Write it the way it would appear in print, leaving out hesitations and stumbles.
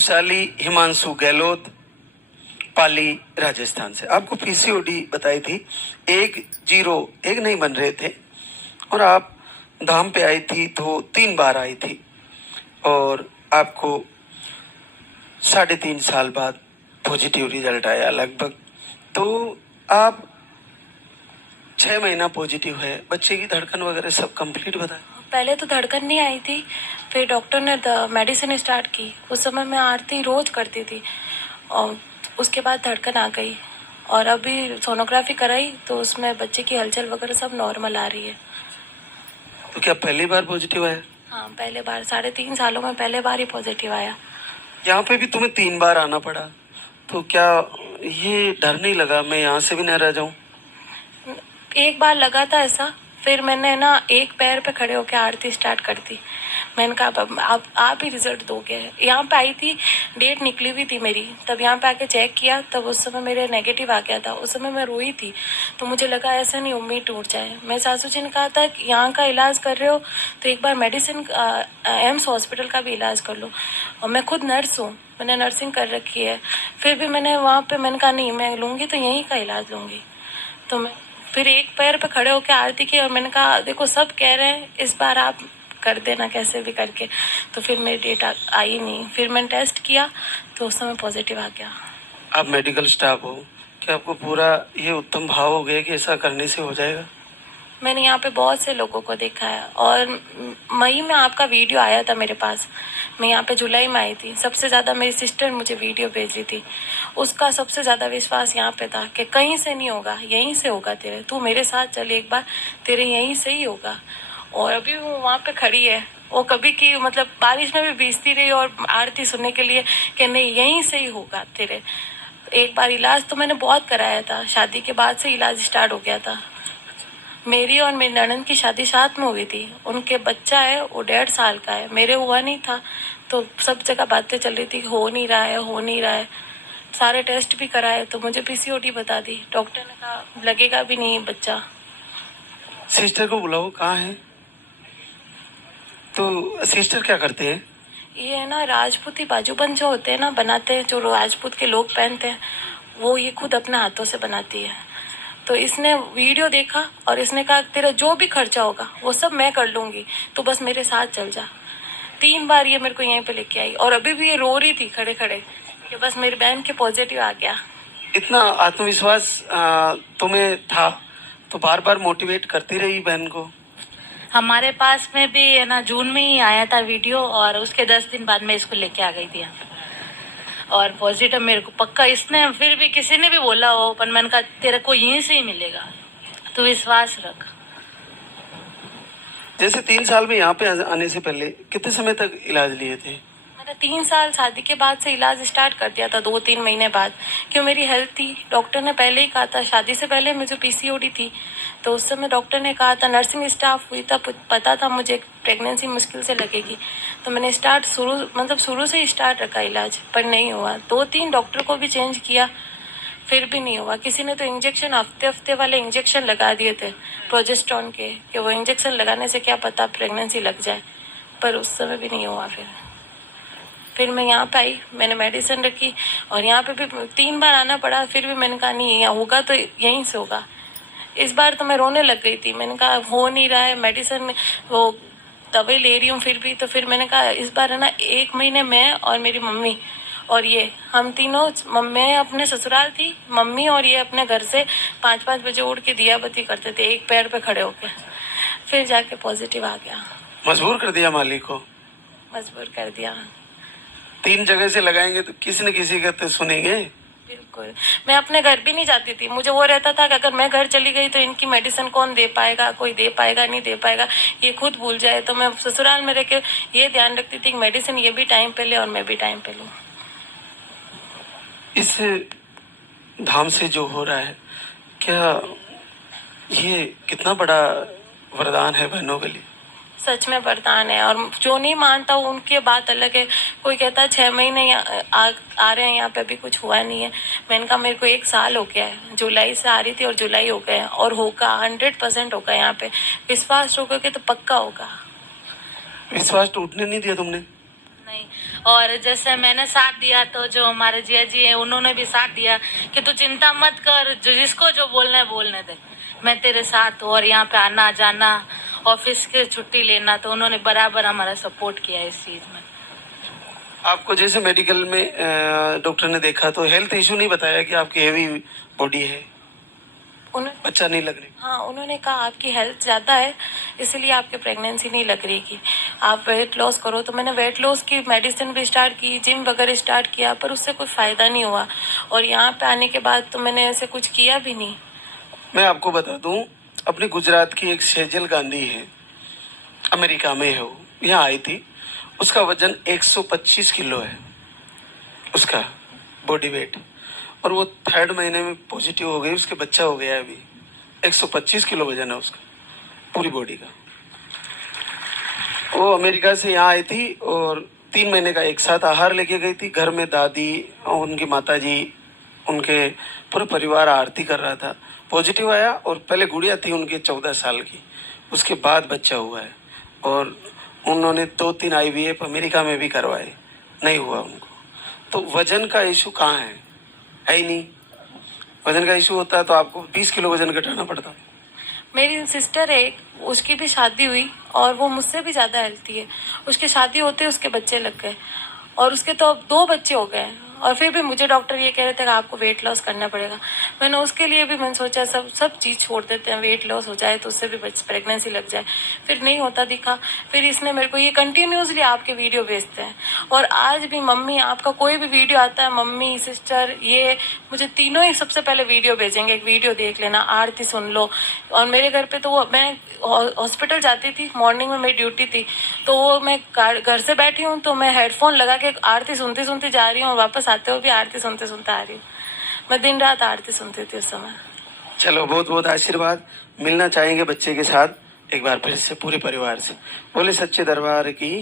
शाली हिमांशु गहलोत, पाली राजस्थान से। आपको पीसीओडी बताई थी, 1-0 नहीं बन रहे थे और आप धाम पे आई थी तो 3 बार आई थी और आपको 3.5 साल बाद पॉजिटिव रिजल्ट आया लगभग। तो आप 6 महीना पॉजिटिव है, बच्चे की धड़कन वगैरह सब कंप्लीट बताए। पहले तो धड़कन नहीं आई थी, फिर डॉक्टर ने मेडिसिन स्टार्ट की। उस समय मैं आरती रोज करती थी और उसके बाद धड़कन आ गई और अभी सोनोग्राफी कराई तो उसमें बच्चे की हलचल वगैरह सब नॉर्मल आ रही है। तो क्या पहली बार पॉजिटिव आया? हाँ, पहले बार 3.5 सालों में पहले बार ही पॉजिटिव आया। यहाँ पे भी तुम्हें 3 बार आना पड़ा, तो क्या ये डर नहीं लगा मैं यहाँ से भी न रह जाऊं? एक बार लगा था ऐसा, फिर मैंने ना एक पैर पे खड़े होकर आरती स्टार्ट कर दी। मैंने कहा आप ही रिजल्ट दोगे। यहाँ पे आई थी, डेट निकली हुई थी मेरी, तब यहाँ पे आके चेक किया, तब उस समय मेरे नेगेटिव आ गया था। उस समय मैं रोई थी, तो मुझे लगा ऐसा नहीं उम्मीद टूट जाए। मैं सासू जी ने कहा था कि यहाँ का इलाज कर रहे हो तो एक बार मेडिसिन एम्स हॉस्पिटल का भी इलाज कर लो। और मैं खुद नर्स हूँ, मैंने नर्सिंग कर रखी है, फिर भी मैंने वहाँ पे मैंने कहा नहीं, मैं लूँगी तो यहीं का इलाज लूँगी। तो मैं फिर एक पैर पे खड़े होकर आरती की और मैंने कहा देखो सब कह रहे हैं इस बार आप कर देना कैसे भी करके। तो फिर मेरी डेट आई नहीं, फिर मैंने टेस्ट किया तो उस समय पॉजिटिव आ गया। आप मेडिकल स्टाफ हो, क्या आपको पूरा ये उत्तम भाव हो गया कि ऐसा करने से हो जाएगा? मैंने यहाँ पे बहुत से लोगों को देखा है और मई में आपका वीडियो आया था मेरे पास। मैं यहाँ पे जुलाई में आई थी, सबसे ज़्यादा मेरी सिस्टर मुझे वीडियो भेज रही थी। उसका सबसे ज़्यादा विश्वास यहाँ पे था कि कहीं से नहीं होगा, यहीं से होगा तेरे, तू मेरे साथ चल एक बार, तेरे यहीं से ही होगा। और अभी वो वहाँ पे खड़ी है, वो कभी की मतलब बारिश में भी भीजती रही और आरती सुनने के लिए कि नहीं यहीं से ही होगा तेरे। एक बार इलाज तो मैंने बहुत कराया था, शादी के बाद से इलाज स्टार्ट हो गया था। मेरी और मेरी ननद की शादी साथ में हुई थी, उनके बच्चा है वो 1.5 साल का है, मेरे हुआ नहीं था। तो सब जगह बातें चल रही थी हो नहीं रहा है, हो नहीं रहा है। सारे टेस्ट भी कराए तो मुझे पीसीओडी बता दी, डॉक्टर ने कहा लगेगा भी नहीं बच्चा। सिस्टर को बुलाओ, कहाँ है? तो सिस्टर क्या करते हैं? ये है ना राजपूती बाजूबंद जो होते हैं ना, बनाते हैं, जो राजपूत के लोग पहनते हैं, वो ये खुद अपने हाथों से बनाती है। तो इसने वीडियो देखा और इसने कहा तेरा जो भी खर्चा होगा वो सब मैं कर लूंगी, तो बस मेरे साथ चल जा। 3 बार ये मेरे को यहीं पे लेके आई और अभी भी ये रो रही थी खड़े खड़े कि बस मेरी बहन के पॉजिटिव आ गया। इतना आत्मविश्वास तुम्हें था तो बार बार मोटिवेट करती रही बहन को। हमारे पास में भी है ना, जून में ही आया था वीडियो और उसके 10 दिन बाद मैं इसको लेके आ गई थी यहाँ पे। और पॉजिटिव मेरे को पक्का, इसने फिर भी किसी ने भी बोला हो, पर मैंने कहा तेरे को यहीं से ही मिलेगा, तो विश्वास रख। जैसे 3 साल में यहाँ पे आने से पहले कितने समय तक इलाज लिए थे? मैंने 3 साल शादी के बाद से इलाज स्टार्ट कर दिया था, 2-3 महीने बाद, क्यों मेरी हेल्थ थी। डॉक्टर ने पहले ही कहा था, शादी से पहले मुझे पीसीओडी थी, तो उस समय डॉक्टर ने कहा था, नर्सिंग स्टाफ हुई था, पता था मुझे प्रेगनेंसी मुश्किल से लगेगी, तो मैंने शुरू से ही स्टार्ट रखा इलाज, पर नहीं हुआ। 2-3 डॉक्टर को भी चेंज किया, फिर भी नहीं हुआ। किसी ने तो इंजेक्शन हफ्ते वाले इंजेक्शन लगा दिए थे प्रोजेस्टेरोन के, कि वो इंजेक्शन लगाने से क्या पता प्रेगनेंसी लग जाए, पर उस समय भी नहीं हुआ। फिर मैं यहाँ पे आई, मैंने मेडिसिन रखी और यहाँ पे भी 3 बार आना पड़ा, फिर भी मैंने कहा नहीं यहाँ होगा तो यहीं से होगा। इस बार तो मैं रोने लग गई थी, मैंने कहा हो नहीं रहा है, मेडिसिन वो दवाई ले रही हूँ फिर भी। तो फिर मैंने कहा इस बार है ना 1 महीने मैं और मेरी मम्मी और ये हम तीनों, मैं अपने ससुराल थी, मम्मी और ये अपने घर से 5-5 बजे उठ के दिया बत्ती करते थे एक पैर पे खड़े होके। फिर जाके पॉजिटिव आ गया। मजबूर कर दिया मालिक को? मजबूर कर दिया। 3 जगह से लगाएंगे तो किसी न किसी का तो सुनेंगे। बिल्कुल, मैं अपने घर भी नहीं जाती थी, मुझे वो रहता था कि अगर मैं घर चली गई तो इनकी मेडिसिन कौन दे पाएगा, कोई दे पाएगा नहीं दे पाएगा, ये खुद भूल जाए। तो मैं ससुराल में रह के ये ध्यान रखती थी कि मेडिसिन ये भी टाइम पे ले और मैं भी टाइम पे लूँ। इस धाम से जो हो रहा है, क्या ये कितना बड़ा वरदान है बहनों के लिए? सच में वरदान है। और जो नहीं मानता उनकी बात अलग है। कोई कहता है 6 महीने आ रहे हैं यहाँ पे, अभी कुछ हुआ नहीं है। मैंने कहा मेरे को 1 साल हो गया है, जुलाई से आ रही थी और जुलाई हो गए और होगा 100% होगा। यहाँ पे विश्वास रखोगे तो पक्का होगा। विश्वास टूटने नहीं दिया तुमने? नहीं। और जैसे मैंने साथ दिया तो जो हमारे जिया जी हैं उन्होंने भी साथ दिया कि तू चिंता मत कर, जिसको जो बोलना है बोलने दे, मैं तेरे साथ हूँ। और यहाँ पे आना जाना, ऑफिस की छुट्टी लेना, तो उन्होंने बराबर हमारा सपोर्ट किया इस चीज में। आपको जैसे मेडिकल में डॉक्टर ने देखा तो हेल्थ इशू नहीं बताया कि आपकी हेवी बॉडी है, उन्होंने बच्चा नहीं लग रही? हाँ, उन्होंने कहा आपकी हेल्थ ज़्यादा है, इसलिए आपकी प्रेगनेंसी नहीं लग रही कि आप वेट लॉस करो। तो मैंने वेट लॉस की मेडिसिन भी स्टार्ट की, जिम वगैरह स्टार्ट किया, पर उससे कोई फ़ायदा नहीं हुआ। और यहाँ पे आने के बाद तो मैंने ऐसे कुछ किया भी नहीं। मैं आपको बता दूं, अपनी गुजरात की एक सेजल गांधी है, अमेरिका में है, वो यहाँ आई थी। उसका वजन 125 किलो है, उसका बॉडी वेट, और वो 3rd महीने में पॉजिटिव हो गई, उसके बच्चा हो गया है अभी। 125 किलो वजन है उसका, पूरी बॉडी का। वो अमेरिका से यहाँ आई थी और 3 महीने का एक साथ आहार लेके गई थी। घर में दादी और उनकी माता जी, उनके पूरे परिवार आरती कर रहा था। पॉजिटिव आया, और पहले गुड़िया थी उनके 14 साल की, उसके बाद बच्चा हुआ है। और उन्होंने 2-3 IVF अमेरिका में भी करवाए, नहीं हुआ उनको। तो वजन का इशू कहाँ है ही नहीं। वजन का इशू होता तो आपको 20 किलो वजन घटाना पड़ता। मेरी सिस्टर है, उसकी भी शादी हुई और वो मुझसे भी ज़्यादा हेल्थी है। उसकी शादी होते उसके बच्चे लग गए, और उसके तो अब 2 बच्चे हो गए। और फिर भी मुझे डॉक्टर ये कह रहे थे कि आपको वेट लॉस करना पड़ेगा। मैंने उसके लिए भी मैंने सोचा सब चीज़ छोड़ देते हैं, वेट लॉस हो जाए तो उससे भी प्रेगनेंसी लग जाए। फिर नहीं होता दिखा। फिर इसने मेरे को ये कंटिन्यूसली आपके वीडियो भेजते हैं, और आज भी मम्मी आपका कोई भी वीडियो आता है, मम्मी सिस्टर ये मुझे तीनों ही सबसे पहले वीडियो भेजेंगे, एक वीडियो देख लेना, आरती सुन लो। और मेरे घर पे तो वो, मैं हॉस्पिटल जाती थी, मॉर्निंग में मेरी ड्यूटी थी, तो वो मैं घर से बैठी हूँ तो मैं हेडफोन लगा के आरती सुनती सुनती जा रही हूँ, और वापस आते हुए भी आरती सुनते सुनते आ रही हूँ। मैं दिन रात आरती सुनती थी उस समय। चलो, बहुत बहुत आशीर्वाद। मिलना चाहेंगे बच्चे के साथ एक बार फिर से पूरे परिवार से। बोले सच्चे दरबार की।